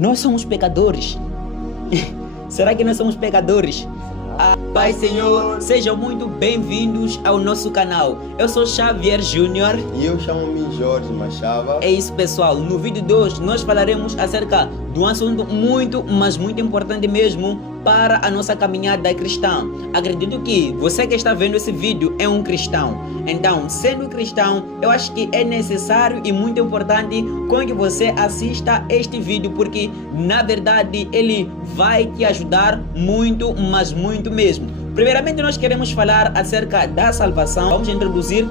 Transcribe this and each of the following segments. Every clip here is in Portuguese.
nós somos pecadores. Será que nós somos pecadores? Pai Senhor, sejam muito bem-vindos ao nosso canal. Eu sou Xavier Júnior. E eu chamo-me Jorge Machava. É isso, pessoal. No vídeo de hoje nós falaremos acerca de um assunto muito, mas muito importante mesmo para a nossa caminhada cristã. Acredito que você que está vendo esse vídeo é um cristão. Então, sendo cristão, eu acho que é necessário e muito importante com que você assista este vídeo, porque na verdade ele vai te ajudar muito, mas muito mesmo. Primeiramente, nós queremos falar acerca da salvação. Vamos introduzir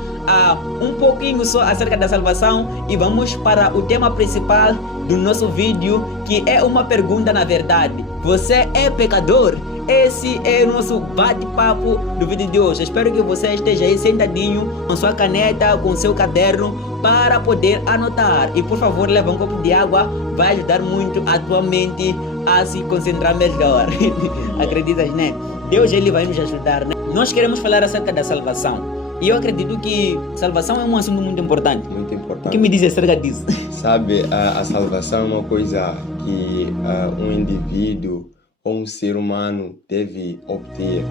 um pouquinho só acerca da salvação e vamos para o tema principal do nosso vídeo, que é uma pergunta na verdade. Você é pecador? Esse é o nosso bate-papo do vídeo de hoje. Espero que você esteja aí sentadinho com sua caneta, com seu caderno para poder anotar. E por favor, leva um copo de água, vai ajudar muito a tua mente a se concentrar melhor. Acreditas, né? Deus, ele vai nos ajudar, né? Nós queremos falar acerca da salvação. E eu acredito que salvação é um assunto muito importante. Muito importante. O que me diz acerca disso? Sabe, a salvação é uma coisa que um indivíduo ou um ser humano deve obter.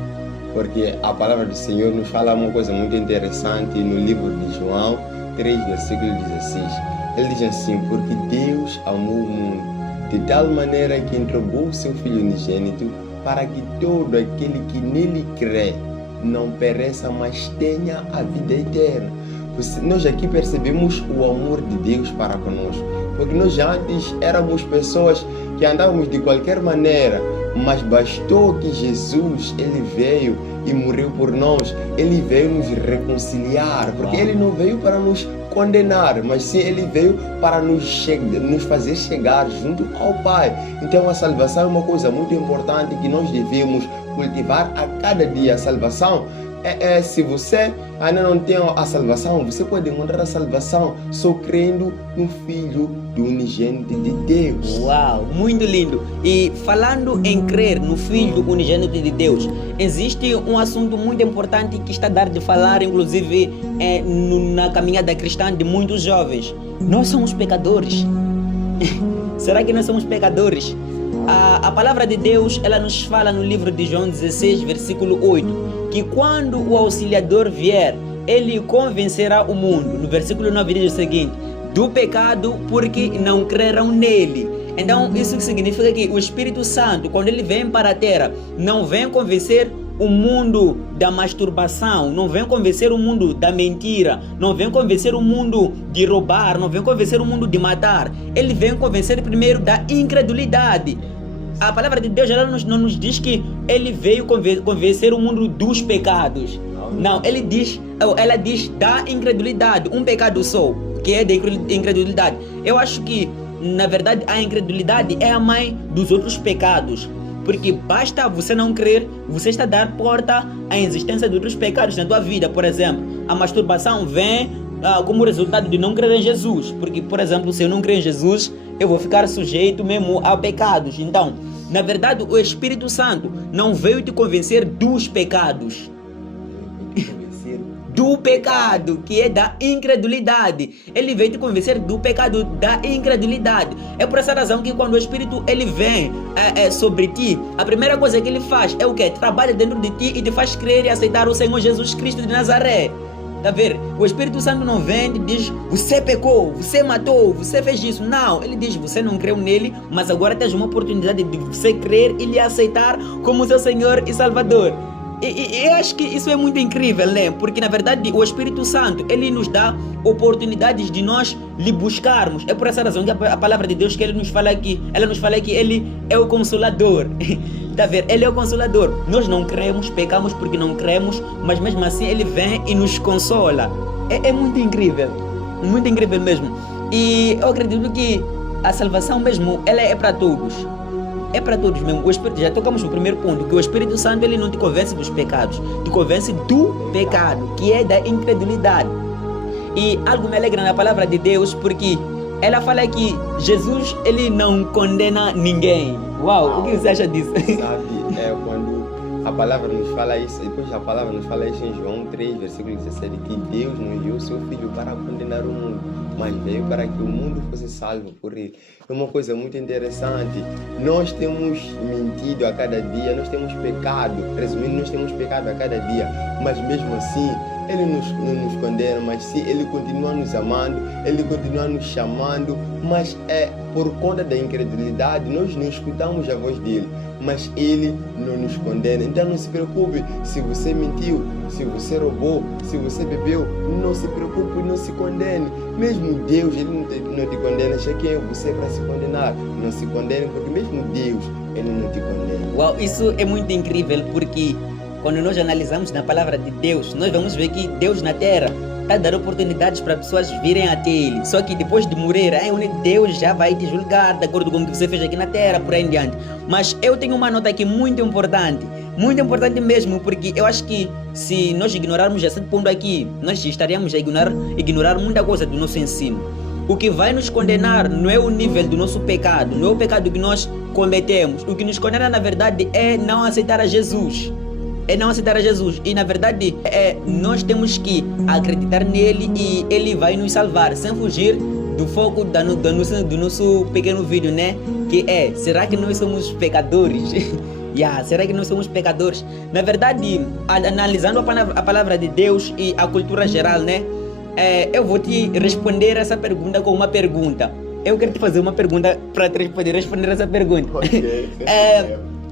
Porque a palavra do Senhor nos fala uma coisa muito interessante no livro de João 3, versículo 16. Ele diz assim: porque Deus amou o mundo de tal maneira que entregou o seu Filho unigênito, para que todo aquele que nele crê não pereça, mas tenha a vida eterna. Nós aqui percebemos o amor de Deus para conosco, porque nós antes éramos pessoas que andávamos de qualquer maneira, mas bastou que Jesus, ele veio e morreu por nós. Ele veio nos reconciliar, porque ele não veio para nos condenar, mas sim ele veio para nos fazer chegar junto ao Pai. Então a salvação é uma coisa muito importante que nós devemos cultivar a cada dia. A salvação se você ainda não tem a salvação, você pode encontrar a salvação só crendo no Filho do unigênito de Deus. Uau, muito lindo. E falando em crer no Filho unigênito de Deus, existe um assunto muito importante que está a dar de falar, inclusive na caminhada cristã de muitos jovens. Nós somos pecadores. Será que nós somos pecadores? A palavra de Deus, ela nos fala no livro de João 16, versículo 8, que quando o auxiliador vier, ele convencerá o mundo. No versículo 9 diz o seguinte: do pecado, porque não creram nele. Então isso significa que o Espírito Santo, quando ele vem para a terra, não vem convencer o mundo da masturbação, não vem convencer o mundo da mentira, não vem convencer o mundo de roubar, não vem convencer o mundo de matar. Ele vem convencer primeiro da incredulidade. A palavra de Deus, ela não nos diz que ele veio convencer o mundo dos pecados. Não, ela diz da incredulidade, um pecado só, que é da incredulidade. Eu acho que, na verdade, a incredulidade é a mãe dos outros pecados. Porque basta você não crer, você está a dar porta à existência de outros pecados na tua vida. Por exemplo, a masturbação vem como resultado de não crer em Jesus. Porque, por exemplo, se eu não crer em Jesus, eu vou ficar sujeito mesmo a pecados. Então, na verdade, o Espírito Santo não veio te convencer dos pecados. Do pecado, que é da incredulidade. Ele veio te convencer do pecado da incredulidade. É por essa razão que quando o Espírito ele vem sobre ti, a primeira coisa que ele faz é o quê? Trabalha dentro de ti e te faz crer e aceitar o Senhor Jesus Cristo de Nazaré. Tá vendo? O Espírito Santo não vem e diz: você pecou, você matou, você fez isso. Não, ele diz: você não creu nele, mas agora tens uma oportunidade de você crer e lhe aceitar como seu Senhor e Salvador. E eu acho que isso é muito incrível, né? Porque na verdade o Espírito Santo, ele nos dá oportunidades de nós lhe buscarmos. É por essa razão que a palavra de Deus, que ela nos fala que ele é o Consolador. Tá vendo? Ele é o Consolador. Nós não cremos, pecamos porque não cremos, mas mesmo assim ele vem e nos consola. É muito incrível mesmo. E eu acredito que a salvação mesmo, ela é para todos. É para todos mesmo. O Espírito, já tocamos no primeiro ponto, que o Espírito Santo ele não te convence dos pecados, te convence do pecado, que é da incredulidade. E algo me alegra na palavra de Deus, porque ela fala que Jesus ele não condena ninguém. Uau, o que você acha disso? Sabe, quando a palavra nos fala isso, depois a palavra nos fala isso em João 3, versículo 17, que Deus não enviou o seu Filho para condenar o mundo, mas veio para que o mundo fosse salvo por ele. É uma coisa muito interessante. Nós temos mentido a cada dia, nós temos pecado, resumindo, nós temos pecado a cada dia, mas mesmo assim, ele não nos condena, mas sim, ele continua nos amando, ele continua nos chamando, mas é por conta da incredulidade, nós não escutamos a voz dele, mas ele não nos condena. Então não se preocupe se você mentiu, se você roubou, se você bebeu, não se preocupe, não se condene. Mesmo Deus, ele não te condena. Já quem é você para se condenar? Não se condene, porque mesmo Deus, ele não te condena. Uau, isso é muito incrível, porque quando nós analisamos na palavra de Deus, nós vamos ver que Deus na terra está dando oportunidades para pessoas virem até Ele. Só que depois de morrer, Deus já vai te julgar de acordo com o que você fez aqui na terra, por aí em diante. Mas eu tenho uma nota aqui muito importante mesmo, porque eu acho que se nós ignorarmos esse ponto aqui, nós estaríamos a ignorar muita coisa do nosso ensino. O que vai nos condenar não é o nível do nosso pecado, não é o pecado que nós cometemos. O que nos condena, na verdade, é não aceitar a Jesus. E na verdade nós temos que acreditar nele e ele vai nos salvar, sem fugir do foco do nosso pequeno vídeo, né? Que é, será que nós somos pecadores? Será que nós somos pecadores? Na verdade, analisando a palavra de Deus e a cultura geral, né? Eu vou te responder essa pergunta com uma pergunta. Eu quero te fazer uma pergunta para poder responder essa pergunta. Okay,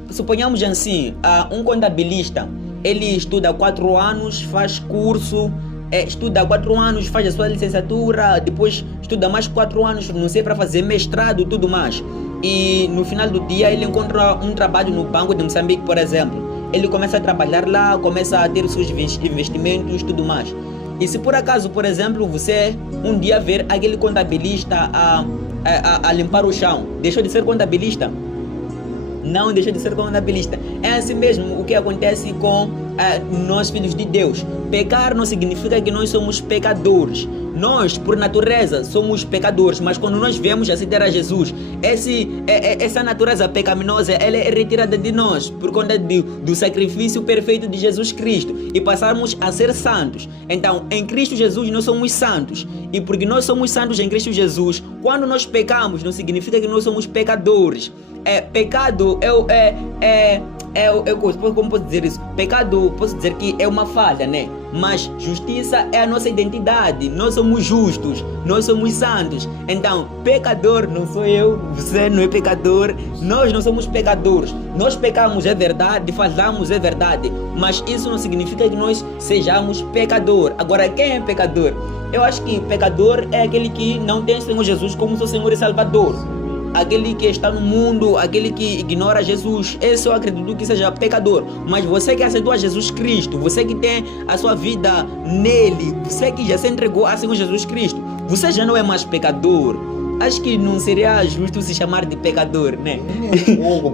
suponhamos assim, um contabilista, ele estuda 4 anos, faz curso, estuda 4 anos, faz a sua licenciatura, depois estuda mais 4 anos, não sei, para fazer mestrado e tudo mais. E no final do dia ele encontra um trabalho no Banco de Moçambique, por exemplo. Ele começa a trabalhar lá, começa a ter os seus investimentos e tudo mais. E se por acaso, por exemplo, você um dia ver aquele contabilista a limpar o chão, deixou de ser contabilista? Não deixa de ser contabilista. É assim mesmo o que acontece com nós, filhos de Deus. Pecar não significa que nós somos pecadores. Nós, por natureza, somos pecadores, mas quando nós viemos aceitar a Jesus, essa natureza pecaminosa, ela é retirada de nós por conta do sacrifício perfeito de Jesus Cristo e passarmos a ser santos. Então, em Cristo Jesus, nós somos santos. E porque nós somos santos em Cristo Jesus, quando nós pecamos, não significa que nós somos pecadores. Pecado como posso dizer isso? Pecado, posso dizer que é uma falha, né? Mas justiça é a nossa identidade. Nós somos justos, nós somos santos. Então, pecador não sou eu, você não é pecador, nós não somos pecadores. Nós pecamos, é verdade, falhamos, é verdade, mas isso não significa que nós sejamos pecador. Agora, quem é pecador? Eu acho que pecador é aquele que não tem o Senhor Jesus como seu Senhor e Salvador. Aquele que está no mundo, aquele que ignora Jesus, esse eu acredito que seja pecador. Mas você que aceitou a Jesus Cristo, você que tem a sua vida nele, você que já se entregou a Senhor Jesus Cristo, você já não é mais pecador. Acho que não seria justo se chamar de pecador, né?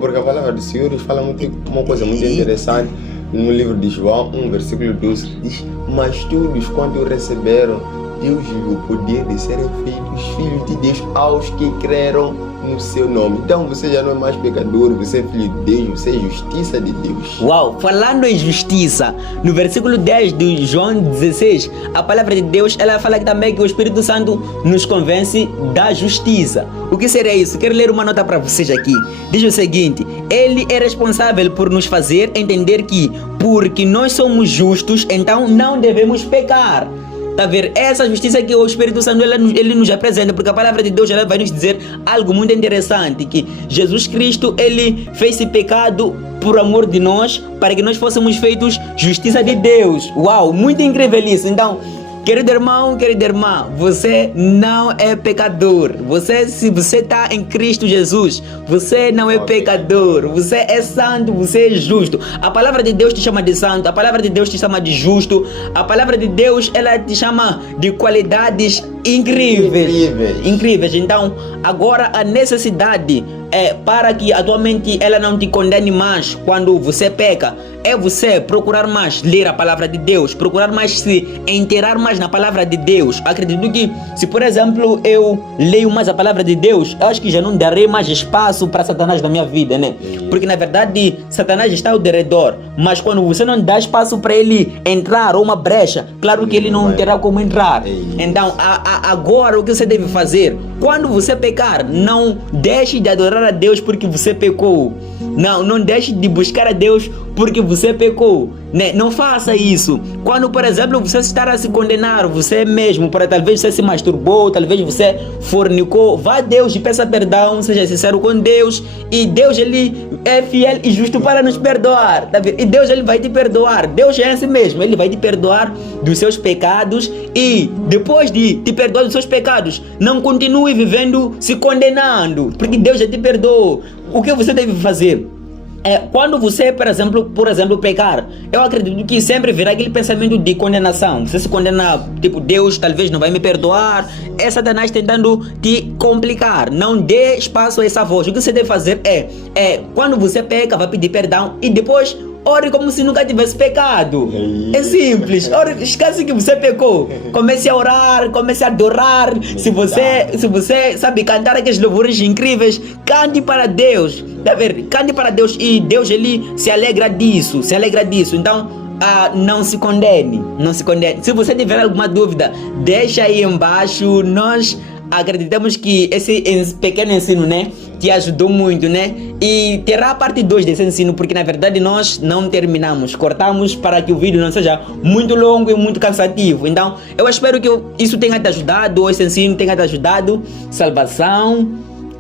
Porque a palavra do Senhor fala uma coisa muito interessante no livro de João 1, versículo 12, que diz: mas todos quando receberam, Deus lhe o poder de serem feitos filhos de Deus aos que creram no seu nome. Então você já não é mais pecador, você é filho de Deus, você é justiça de Deus. Uau, falando em justiça, no versículo 10 de João 16, a palavra de Deus, ela fala também que o Espírito Santo nos convence da justiça. O que seria isso? Quero ler uma nota para vocês aqui. Diz o seguinte: ele é responsável por nos fazer entender que, porque nós somos justos, então não devemos pecar. Tá ver? Essa justiça que o Espírito Santo ele nos apresenta, porque a palavra de Deus ela vai nos dizer algo muito interessante, que Jesus Cristo ele fez esse pecado por amor de nós, para que nós fôssemos feitos justiça de Deus. Uau, muito incrível isso. Então, querido irmão, querida irmã, você não é pecador. Se você está em Cristo Jesus, você não é pecador. Você é santo, você é justo. A palavra de Deus te chama de santo, a palavra de Deus te chama de justo. A palavra de Deus, ela te chama de qualidades incríveis. Então, agora a necessidade para que a tua mente ela não te condene mais quando você peca, é você procurar mais ler a palavra de Deus, procurar mais se inteirar mais na palavra de Deus. Acredito que se, por exemplo, eu leio mais a palavra de Deus, eu acho que já não darei mais espaço para Satanás na minha vida, né? Porque na verdade Satanás está ao redor, mas quando você não dá espaço para ele entrar, ou uma brecha, claro que ele não terá como entrar. Então agora o que você deve fazer? Quando você pecar, não deixe de adorar a Deus porque você pecou. Não deixe de buscar a Deus porque você pecou, né? Não faça isso. Quando, por exemplo, você estar a se condenar, você mesmo, para talvez você se masturbou, talvez você fornicou, vá a Deus e peça perdão, seja sincero com Deus, e Deus, ele é fiel e justo para nos perdoar, tá vendo? E Deus, ele vai te perdoar. Deus é assim mesmo, ele vai te perdoar dos seus pecados, e depois de te perdoar dos seus pecados, não continue vivendo se condenando, porque Deus já te perdoou. O que você deve fazer? Quando você, por exemplo, pecar, eu acredito que sempre virá aquele pensamento de condenação. Você se condena, tipo, Deus talvez não vai me perdoar. É Satanás tentando te complicar. Não dê espaço a essa voz. O que você deve fazer quando você peca, vai pedir perdão e depois ore como se nunca tivesse pecado. É simples. Ore, esquece que você pecou. Comece a orar, comece a adorar. Se você sabe cantar aqueles louvores incríveis, cante para Deus. Tá vendo? Cante para Deus, e Deus, ele se alegra disso. Então, não se condene. Se você tiver alguma dúvida, deixa aí embaixo. Nós acreditamos que esse pequeno ensino, né, te ajudou muito, né? E terá a parte 2 desse ensino, porque na verdade nós não terminamos, cortamos para que o vídeo não seja muito longo e muito cansativo. Então, eu espero que isso tenha te ajudado, esse ensino tenha te ajudado. Salvação,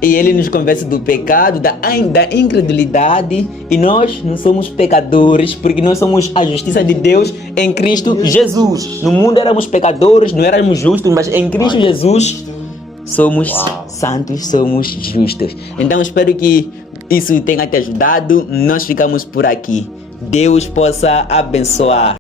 e ele nos convence do pecado, da incredulidade, e nós não somos pecadores, porque nós somos a justiça de Deus em Cristo Jesus. No mundo éramos pecadores, não éramos justos, mas em Cristo Jesus somos santos, somos justos. Então espero que isso tenha te ajudado. Nós ficamos por aqui. Deus possa abençoar.